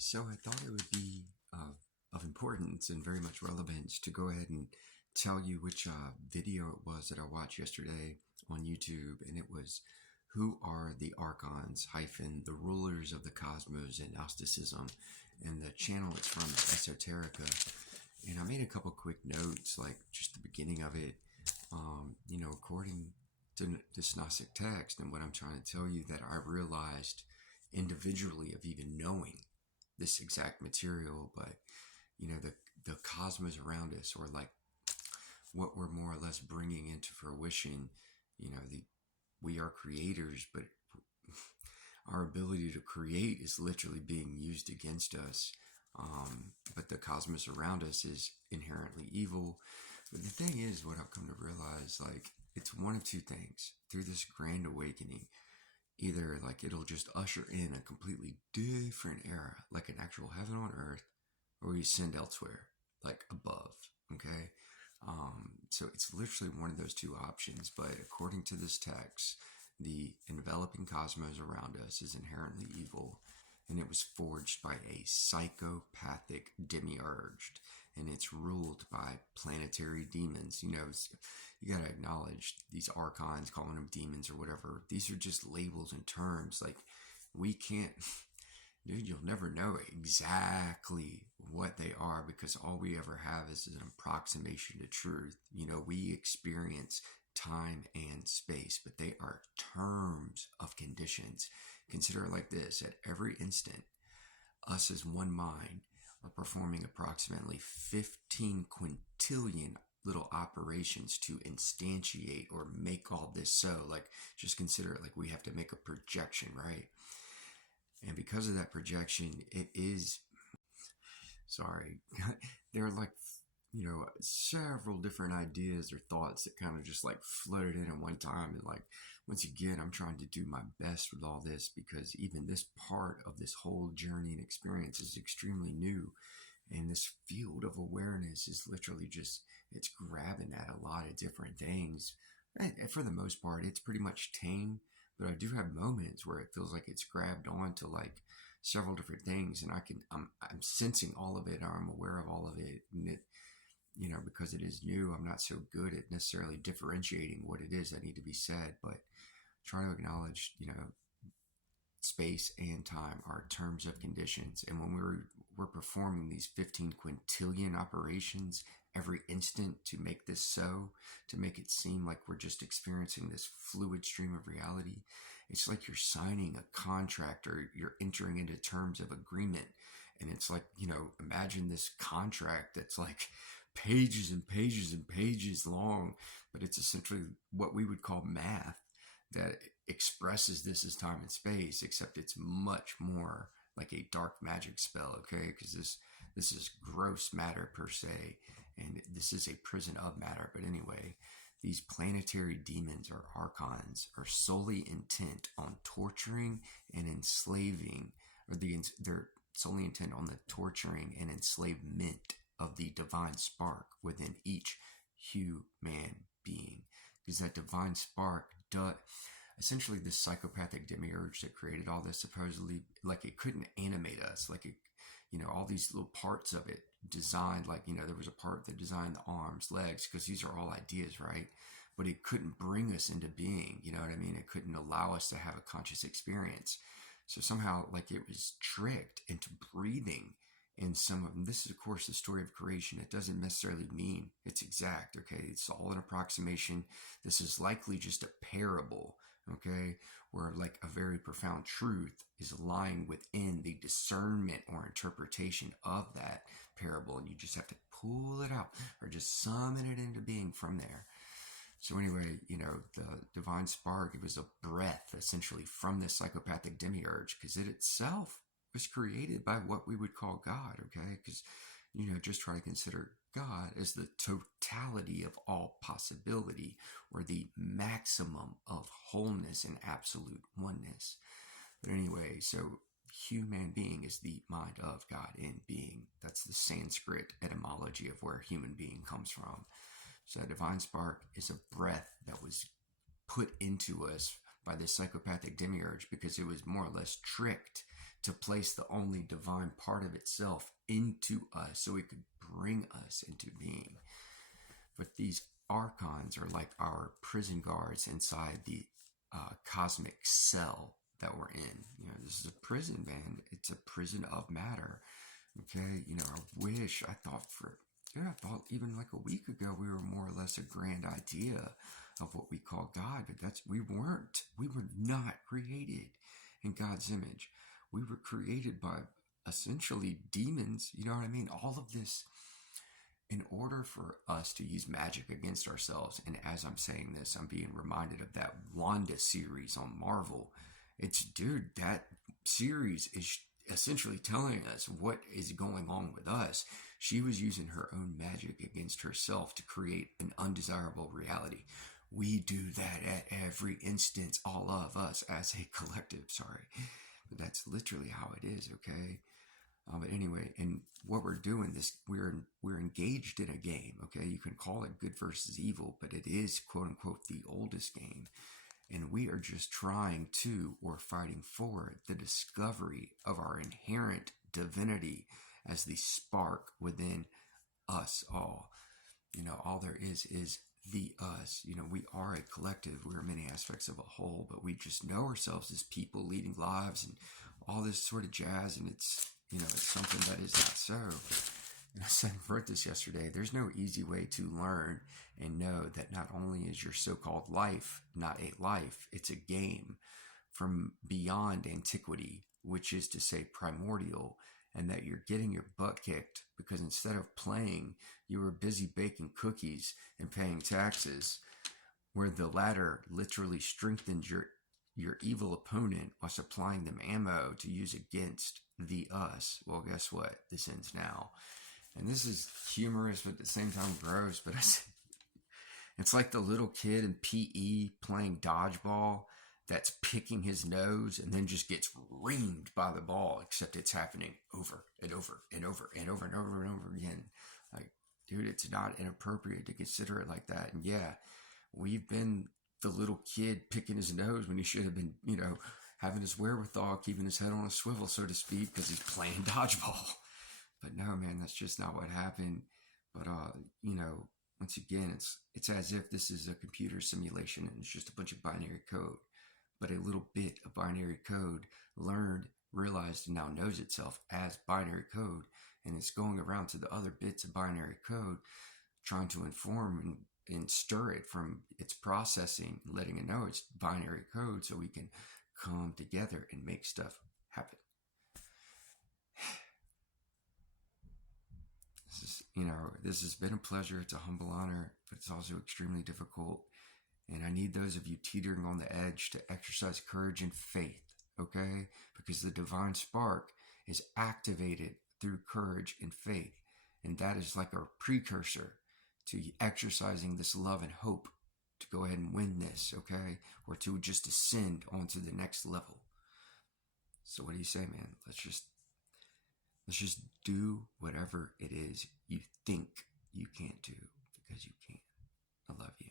So I thought it would be of importance and very much relevance to go ahead and tell you which video it was that I watched yesterday on YouTube, and it was "Who Are the Archons?" hyphen the rulers of the cosmos and Gnosticism, and the channel is from Esoterica. And I made a couple quick notes, like just the beginning of it. According to this Gnostic text, and what I'm trying to tell you that I realized individually of even knowing this exact material, but the cosmos around us, or like what we're more or less bringing into fruition. We are creators, but our ability to create is literally being used against us. But the cosmos around us is inherently evil. But the thing is, what I've come to realize, like, it's one of two things through this grand awakening. Either like it'll just usher in a completely different era, like an actual heaven on earth, or you ascend elsewhere, like above. Okay. So it's literally one of those two options. But according to this text, the enveloping cosmos around us is inherently evil, and it was forged by a psychopathic demiurge, and it's ruled by planetary demons. You got to acknowledge these archons, calling them demons or whatever. These are just labels and terms. Like, we can't, dude, you'll never know exactly what they are, because all we ever have is an approximation to truth. We experience time and space, but they are terms of conditions. Consider it like this: at every instant, us as one mind are performing approximately 15 quintillion little operations to instantiate or make all this. So, like, just consider it like we have to make a projection, right? And because of that projection, it is, sorry, there are like, several different ideas or thoughts that kind of just like flooded in at one time. And like, once again, I'm trying to do my best with all this, because even this part of this whole journey and experience is extremely new. And this field of awareness is literally just, it's grabbing at a lot of different things. And for the most part, it's pretty much tame, but I do have moments where it feels like it's grabbed onto like several different things, and I'm sensing all of it, or I'm aware of all of it. And it, because it is new, I'm not so good at necessarily differentiating what it is that need to be said, but try to acknowledge, space and time are terms of conditions. And when we're performing these 15 quintillion operations every instant to make this so, to make it seem like we're just experiencing this fluid stream of reality, it's like you're signing a contract, or you're entering into terms of agreement. And it's like, imagine this contract that's like pages and pages and pages long, but it's essentially what we would call math that expresses this as time and space, except it's much more like a dark magic spell, okay? Because this is gross matter per se, and this is a prison of matter. But anyway, these planetary demons or archons are solely intent on torturing and enslaving, or they're solely intent on the torturing and enslavement of the divine spark within each human being. Because that divine spark does, essentially, this psychopathic demiurge that created all this, supposedly, like, it couldn't animate us, like, it, all these little parts of it designed, like, there was a part that designed the arms, legs, because these are all ideas, right? But it couldn't bring us into being, you know what I mean? It couldn't allow us to have a conscious experience. So somehow, like, it was tricked into breathing in some of them. This is, of course, the story of creation. It doesn't necessarily mean it's exact, okay? It's all an approximation. This is likely just a parable, okay, where like a very profound truth is lying within the discernment or interpretation of that parable, and you just have to pull it out or just summon it into being from there. So anyway, the divine spark, it was a breath essentially from this psychopathic demiurge, because it itself was created by what we would call God, okay? Because, just try to consider God as the totality of all possibility, or the maximum of wholeness and absolute oneness. But anyway, so human being is the mind of God in being. That's the Sanskrit etymology of where human being comes from. So divine spark is a breath that was put into us by this psychopathic demiurge, because it was more or less tricked to place the only divine part of itself into us so it could bring us into being. But these archons are like our prison guards inside the cosmic cell that we're in. This is a prison, man. It's a prison of matter. Okay, I thought even like a week ago we were more or less a grand idea of what we call God, but we weren't. We were not created in God's image. We were created by essentially demons. You know what I mean? All of this in order for us to use magic against ourselves. And as I'm saying this, I'm being reminded of that Wanda series on Marvel. That series is essentially telling us what is going on with us. She was using her own magic against herself to create an undesirable reality. We do that at every instance, all of us as a collective, sorry. But that's literally how it is, okay? But anyway, and what we're doing, we're engaged in a game, okay? You can call it good versus evil, but it is, quote unquote, the oldest game. And we are just trying to, or fighting for, the discovery of our inherent divinity as the spark within us all. All there is the us. We are a collective. We're many aspects of a whole, but we just know ourselves as people leading lives and all this sort of jazz. And it's something that is not so. And I wrote this yesterday. There's no easy way to learn and know that not only is your so-called life not a life, it's a game from beyond antiquity, which is to say primordial, and that you're getting your butt kicked because instead of playing, you were busy baking cookies and paying taxes, where the latter literally strengthens your evil opponent while supplying them ammo to use against the us. Well, guess what? This ends now. And this is humorous, but at the same time gross. But it's like the little kid in PE playing dodgeball that's picking his nose and then just gets reamed by the ball, except it's happening over and over and over and over and over and over again. Like, dude, it's not inappropriate to consider it like that. And yeah, we've been the little kid picking his nose when he should have been, having his wherewithal, keeping his head on a swivel, so to speak, because he's playing dodgeball. But no, man, that's just not what happened. But, once again, it's as if this is a computer simulation and it's just a bunch of binary code. But a little bit of binary code learned, realized, and now knows itself as binary code. And it's going around to the other bits of binary code, trying to inform and stir it from its processing, letting it know it's binary code so we can come together and make stuff happen. This has been a pleasure. It's a humble honor, but it's also extremely difficult. And I need those of you teetering on the edge to exercise courage and faith, okay? Because the divine spark is activated through courage and faith. And that is like a precursor to exercising this love and hope to go ahead and win this, okay? Or to just ascend onto the next level. So what do you say, man? Let's just do whatever it is you think you can't do, because you can. I love you.